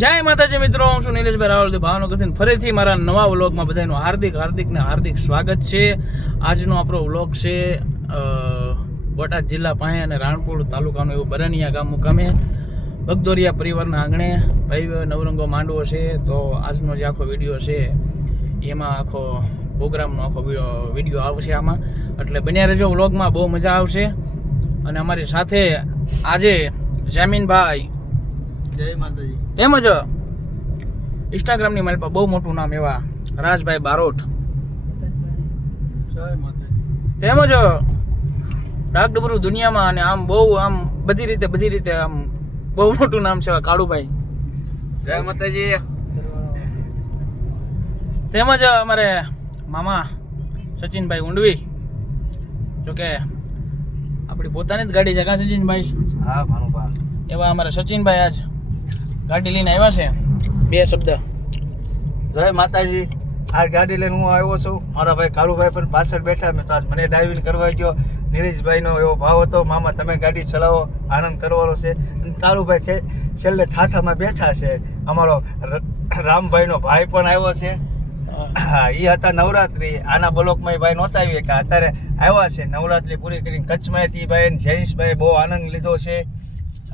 જય માતાજી મિત્રો, હું છું નિલેશભાઈ રાવલ ભાવનગરથી ફરીથી મારા નવા વ્લોગમાં બધાનું હાર્દિક હાર્દિક ને હાર્દિક સ્વાગત છે. આજનો આપણો વ્લોગ છે બોટાદ જિલ્લા પાસે અને રાણપુર તાલુકાનું એવું બરનિયા ગામ મુકામે. બગદોરિયા પરિવારના આંગણે ભાઈ નવરંગો માંડવો છે. તો આજનો જે આખો વીડિયો છે, એમાં આખો પ્રોગ્રામનો આખો વીડિયો આવશે આમાં. એટલે બન્યા રહેજો વ્લોગમાં, બહુ મજા આવશે. અને અમારી સાથે આજે જામીનભાઈ જય માતાજી. તેમજ ઇન્સ્ટાગ્રામની મારી પાસે બહુ મોટું નામ એવા રાજભાઈ બારોટ. જય માતાજી. તેમજ ડાકડબરું દુનિયામાં અને આમ બહુ આમ બધી રીતે બધી રીતે આમ બહુ મોટું નામ છે કાળુભાઈ. જય માતાજી. તેમજ અમારે મામા સચિનભાઈ ઊંડવી. જોકે આપણી પોતાની જ ગાડી છે કાં સચિનભાઈ? હા ભાનુભા એવા અમારા સચિનભાઈ આજ ગાડી લઈને આવ્યા છે? બે શબ્દ. જય માતાજી. આ ગાડી લઈને હું આવ્યો છું. મારા ભાઈ કાળુભાઈ પણ પાછળ બેઠા. મેં તો આજ મને ડ્રાઇવિંગ કરવા ગયો. નિલેશભાઈનો એવો ભાવ હતો મામા તમે ગાડી ચલાવો. આનંદ કરવાનો છે. અને કાળુભાઈ છે છેલ્લે થાથામાં બેઠા છે. અમારો રામભાઈનો ભાઈ પણ આવ્યો છે. હા. એ હતા નવરાત્રી. આના બ્લોકમાં એ ભાઈ નહોતા આવી કે અત્યારે આવ્યા છે. નવરાત્રી પૂરી કરીને કચ્છમાંથી ભાઈ અને જયેશભાઈ બહુ આનંદ લીધો છે.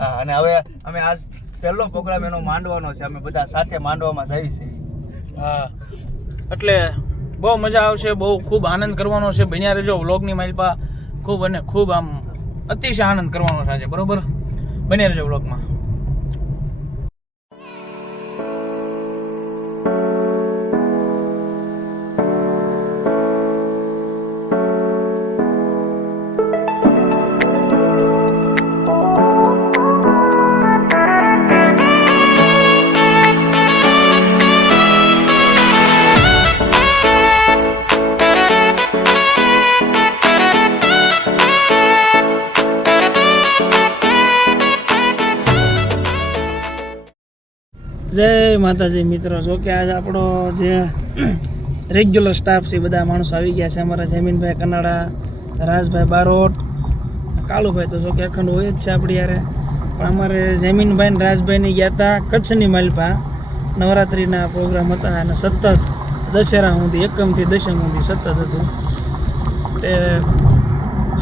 અને હવે અમે આજ પહેલો પ્રોગ્રામ એનો માંડવાનો છે. અમે બધા સાથે માંડવામાં જઈએ છીએ. હા. એટલે બહુ મજા આવશે, બહુ ખૂબ આનંદ કરવાનો છે. બન્યા રહેજો વ્લોગની માઇલપા ખૂબ અને ખૂબ આમ અતિશય આનંદ કરવાનો છે આજે, બરોબર? બન્યા રહેજો વ્લોગમાં. માતાજી, મિત્રો, જો કે આજે આપણો જે રેગ્યુલર સ્ટાફ છે બધા માણસો આવી ગયા છે. અમારા જમીનભાઈ કનાડા, રાજભાઈ બારોટ, કાલુભાઈ તો જો કે અખંડ હોય જ છે આપણી યારે. પણ અમારે જમીનભાઈ ને રાજભાઈની ગયા હતા કચ્છની માલપા. નવરાત્રિના પ્રોગ્રામ હતા અને સતત દશેરા સુધી, એકમથી દશમ સુધી સતત હતું. તે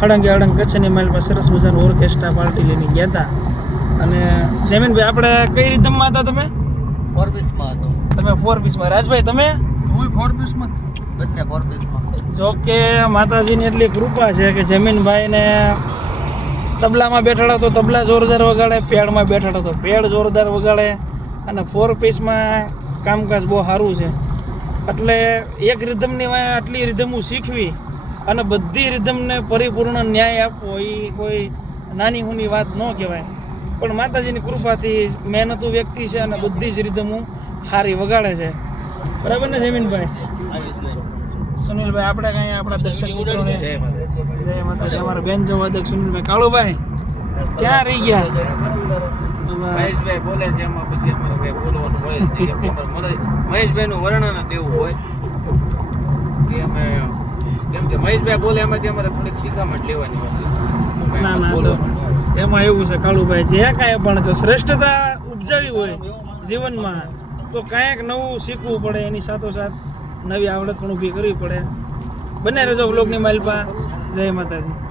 હળંગે હળંગ કચ્છની માલપા સરસ મજાનું ઓર્કેસ્ટ્રા પાર્ટી લઈને ગયા હતા. અને જમીનભાઈ, આપણે કઈ રીતમાં હતા તમે? ફોર પીસમાં હતો. તમે ફોર પીસમાં રાજભાઈ તમે? હું ફોર પીસમાં બંને ફોર પીસમાં જો કે માતાજીની એટલી કૃપા છે કે જમીનભાઈને તબલામાં બેઠાડો તો તબલા જોરદાર વગાડે પેડમાં બેઠાડો તો પેડ જોરદાર વગાડે અને ફોર પીસમાં કામકાજ બહુ સારું છે. એટલે એક રિધમની વાંહે આટલી હું શીખવી અને બધી રિધમને પરિપૂર્ણ ન્યાય આપવો એ કોઈ નાની હુની વાત ન કહેવાય. પણ માતાજીની કૃપાથી મહેનતુ વ્યક્તિ છે અને બધી જ રિધમો હારી વગાડે છે. બરાબર ને જમીનભાઈ? સુનિલભાઈ આપણે કાંઈ આપણા દર્શક મિત્રોને? જય માતાજી. અમારા બેન જો અધ્યક્ષ સુનિલભાઈ. કાળુભાઈ ક્યાં રહી ગયા? મહેશભાઈ બોલે છે એમાં પછી અમારે કઈ બોલવાનું હોય મહેશભાઈ નું વર્ણન દેવું હોય કે અમે કેમ કે મહેશભાઈ બોલે એમાંથી અમારે થોડીક શિખામણ લેવાની હોય. ના. એમાં એવું છે, કાળુભાઈ, જે કાંઈ પણ જો શ્રેષ્ઠતા ઉપજાવી હોય જીવનમાં, તો કાંઈક નવું શીખવું પડે, એની સાથોસાથ નવી આવડત પણ ઊભી કરવી પડે. બંને રજો બ્લોગની માલપા. જય માતાજી.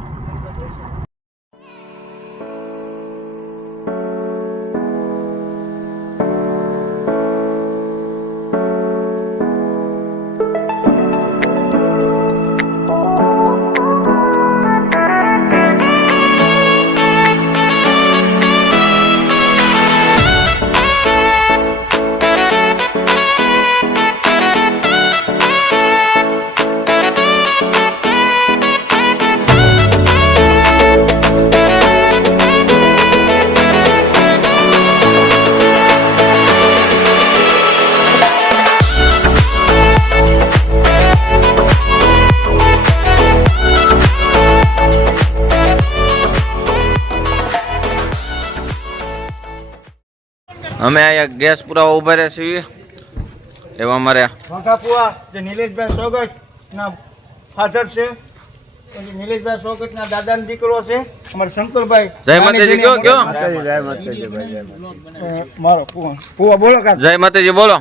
અમે અહીંયા ગેસ પુરાવા ઊભા રહ્યા છીએ. એવા અમારે વંકાપુઆ જે નિલેશભાઈ સોગટ ના ફાધર છે. પછી નિલેશભાઈ સોગટના દાદાનો દીકરો છે. અમારે શંકરભાઈ જય માતાજી કયો કયો? અ, મારો પુવા પુવા બોલો જય માતાજી બોલો.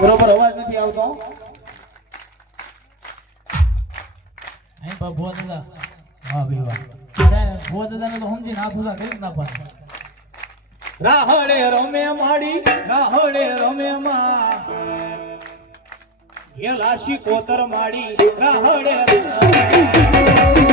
બરોબર અવાજ નથી આવતો. હે ભુવા દાદા. વાહ ભાઈ વાહ દાદાને તો સમજી તા કરી જ ના પાડે? રાહડે રમે માડી રાહડે રમે માં. એ લાશી કોતર માડી રાહડે રમે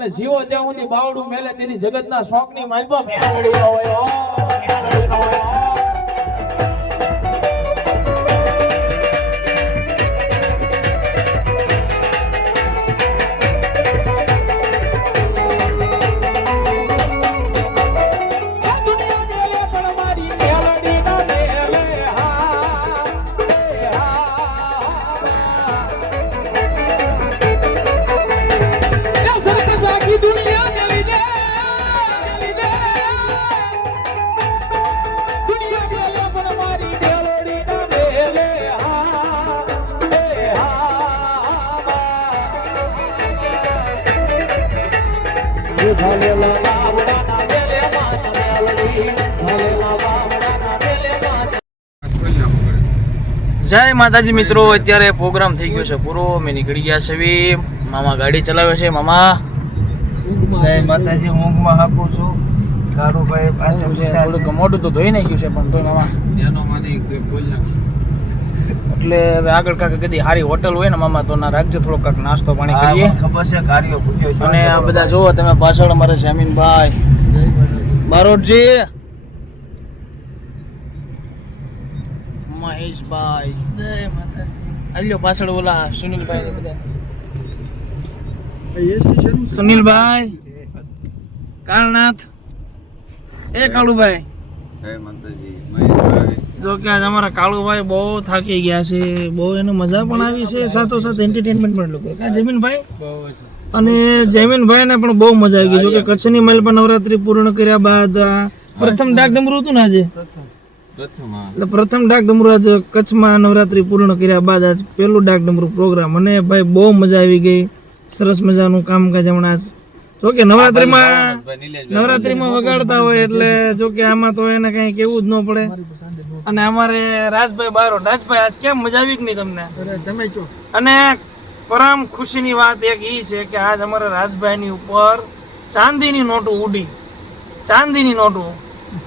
અને જીવો ત્યાં સુધી બાવડું મેલે તેની જગતના શોખની ન હોય. જય માતાજી મિત્રો અત્યારે પ્રોગ્રામ થઈ ગયો છે પૂરો. મેં નીકળી ગયા છે મામા ગાડી ચલાવે છે. મામા. જય માતાજી હું ઊંઘમાં હાકું છું. કાળુભાઈ પાસે થોડુંક મોઢું તો ધોઈ નાખ્યું છે પણ તો મામા. એનો માની કોઈ એટલે હવે આગળ કાંક કદી સારી હોટલ હોય ને મામા તો ના રાખજો. થોડોક કાંક નાસ્તો પાણી કરીએ. ખબર છે કાર્યો પૂછ્યો અને આ બધા જુઓ તમે પાછળ અમારે જમીનભાઈ. બારોટજી. મહેશભાઈ જય માતાજી. આલ્યો પાછળ ઓલા સુનિલભાઈ ને બધા. સુનિલભાઈ. કાળનાથ. એ કાળુભાઈ. જય માતાજી. જો કે આજ અમારા કાળુભાઈ બહુ થાકી ગયા છે. બહુ એને મજા પણ આવી છે. સાથોસાથ એન્ટરટેનમેન્ટ પણ લોકો. કા જમીનભાઈ? અને જમીનભાઈને પણ બહુ મજા આવી ગઈ. જો કે કચ્છની મહેલ પર નવરાત્રી પૂર્ણ કર્યા બાદ પ્રથમ ડાક ડમરું હતું ને આજે? પ્રથમ. એટલે પ્રથમ ડાક ડમરું આજે કચ્છમાં નવરાત્રી પૂર્ણ કર્યા બાદ આજ પહેલું ડાક ડમરું પ્રોગ્રામ. અને ભાઈ બહુ મજા આવી ગઈ. સરસ મજાનું કામકાજ હમણાં આજ. જો કે નવરાત્રીમાં નવરાત્રીમાં વગાડતા હોય એટલે જો કે આમાં તો એને કઈ કેવું જ ન પડે. અને અમારે રાજભાઈ બારો. રાજભાઈ આજ કેમ મજા આવી કે નહીં તમને? તમે અને પરમ ખુશીની વાત એક ઈ છે કે આજ અમારા રાજભાઈની ઉપર ચાંદીની નોટો ઉડી. ચાંદીની નોટો.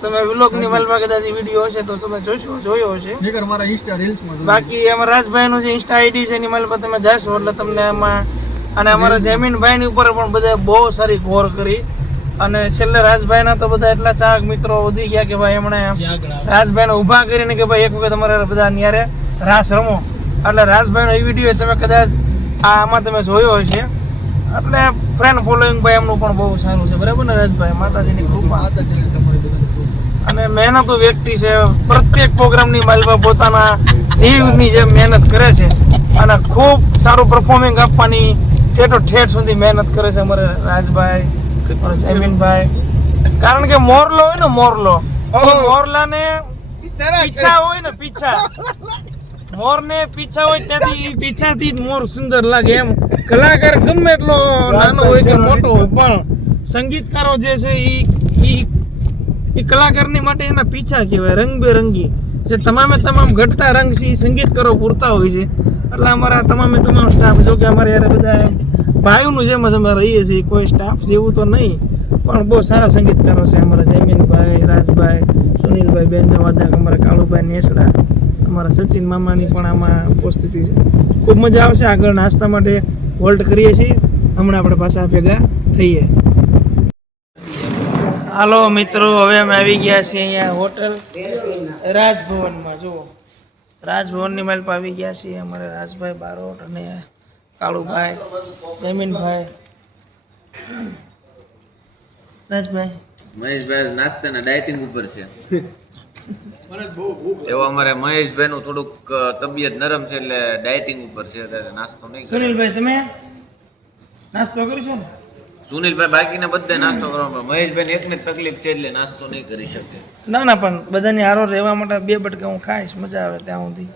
તમે વિલોકની માલમાં કદાચ વીડિયો હશે તો તમે જોશો જોયો હશે. બાકી અમારા રાજભાઈનું જે ઇન્સ્ટા આઈડી છે એની માલ પર તમે જાશો એટલે તમને એમાં અને અમારા જમીનભાઈની ઉપર પણ બધા બહુ સારી ગોર કરી. અને છેલ્લે રાજભાઈના તો બધા એટલા ચાહક મિત્રો વધી ગયા કે ભાઈ એમણે રાજભાઈને ઊભા કરીને કે ભાઈ એક વખત અમારે બધા ન્યારે રાસ રમો. એટલે રાજભાઈનો એ વીડિયો તમે કદાચ આ આમાં તમે જોયો હશે. એટલે ફ્રેન્ડ ફોલોઈંગ ભાઈ એમનું પણ બહુ સારું છે. બરાબર ને રાજભાઈ? માતાજીની કૃપા. અને મહેનતુ વ્યક્તિ છે. પ્રત્યેક પ્રોગ્રામની માલમાં પોતાના જીવની જે મહેનત કરે છે. અને ખૂબ સારું પરફોર્મિંગ આપવાની ઠેઠો ઠેઠ સુધી મહેનત કરે છે અમારે રાજભાઈ જમીનભાઈ કારણ કે મોરલો હોય ને મોરલો મોરલાને પીછા હોય ને પીછા મોરને પીછા હોય ત્યાંથી પીછાથી જ મોર સુંદર લાગે એમ. કલાકાર ગમે એટલો નાનો હોય કે મોટો હોય પણ સંગીતકારો જે છે એ એ કલાકારની માટે એના પીછા કહેવાય, રંગબેરંગી. જે તમામે તમામ ઘટતા રંગ છે એ સંગીતકારો પૂરતા હોય છે. એટલે અમારા તમામે તમામ સ્ટાફ જો કે અમારે યાર બધા ભાઈઓનું જેમ જ અમે રહીએ છીએ, કોઈ સ્ટાફ જેવું તો નહીં, પણ બહુ સારા સંગીતકારો છે અમારા જયમીનભાઈ, રાજભાઈ, સુનિલભાઈ બેનજાવાદક અમારા કાળુભાઈ નેસડા, અમારા સચિન મામાની પણ આમાં ઉપસ્થિતિ છે. ખૂબ મજા આવશે આગળ નાસ્તા માટે હોલ્ટ કરીએ છીએ. હમણાં આપણે પાછા ભેગા થઈએ. હાલો મિત્રો હવે અમે આવી ગયા છીએ અહીંયા હોટલ રાજભવનમાં જુઓ. રાજભવનની માલ પર આવી ગયા છીએ અમારે રાજભાઈ બારોટ અને કાળુભાઈ જમીનભાઈ. રાજભાઈ. મહેશભાઈ નાસ્તાના ડાયટિંગ ઉપર છે. એવો અમારે મહેશભાઈ નું થોડુંક તબિયત નરમ છે એટલે ડાયટિંગ ઉપર છે નાસ્તો નહીં સુનિલભાઈ તમે નાસ્તો કરશો ને? સુનિલભાઈ બાકીના બધે નાસ્તો કરવા મહેશભાઈ ને એકને તકલીફ છે એટલે નાસ્તો નહીં કરી શકે. ના ના પણ બધાની હારો રહેવા માટે બે બટકે હું ખાઈશ મજા આવે ત્યાં સુધી.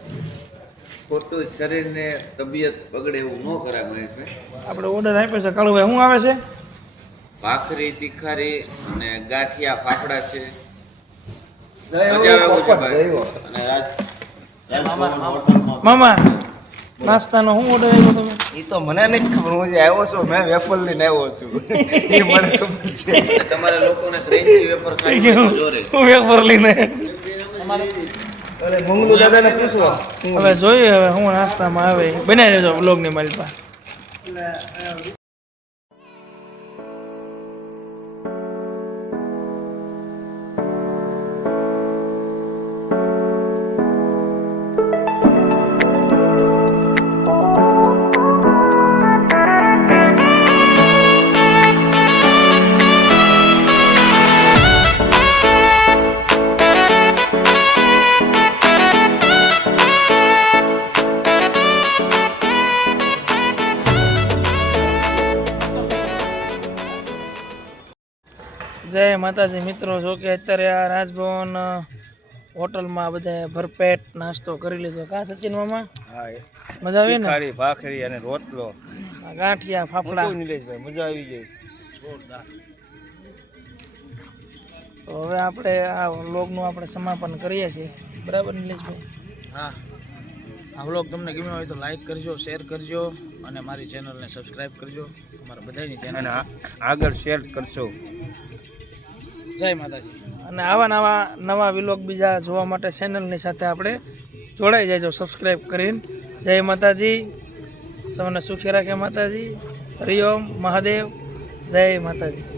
ખોટું શરીરને તબિયત બગડે એવું ન કરાય મહેશભાઈ. આપણે ઓર્ડર આપ્યો છે કાળુભાઈ શું આવે છે? ભાખરી તીખારી અને ગાંઠિયા ફાફડા છે. મજા આવે છે ભાઈ. અને રાજ મામા નાસ્તાનો શું ઓર્ડર આવ્યો તમે? એ તો મને નહીં ખબર હું જે આવ્યો છું મેં વેફર લઈને આવ્યો છું. એ મને ખબર છે. તમારા લોકોને ક્રેન્ચી વેફર ખાઈ હું વેફર લઈને અરે મંગલુ દાદાને પૂછો. હવે જોઈએ હવે હું નાસ્તામાં આવે. બનાવી દેજો બ્લોગની મારી પાસે. અત્યારે આ રાજભવન હોટલમાં બધા ભરપેટ નાસ્તો કરી લીધો. કા સચિન મામા? હા એ. મજા આવી ને? ખારી ભાખરી અને રોટલો. આ ગાંઠિયા ફાફડા. નિલેશભાઈ મજા આવી ગઈ. તો હવે આપણે આ વ્લોગનું આપણે સમાપન કરીએ છીએ. બરાબર નિલેશભાઈ? હા. આ વ્લોગ તમને ગમ્યો હોય તો લાઈક કરજો શેર કરજો અને મારી ચેનલને સબસ્ક્રાઇબ કરજો. અમારા બધાની ચેનલ અને આગળ શેર કરશો. જય માતાજી. અને આવા નવા નવા વિલોગ બીજા જોવા માટે ચેનલની સાથે આપણે જોડાઈ જાયજો સબસ્ક્રાઈબ કરીને. જય માતાજી. સૌને સુખી રાખે માતાજી. હરિઓમ મહાદેવ. જય માતાજી.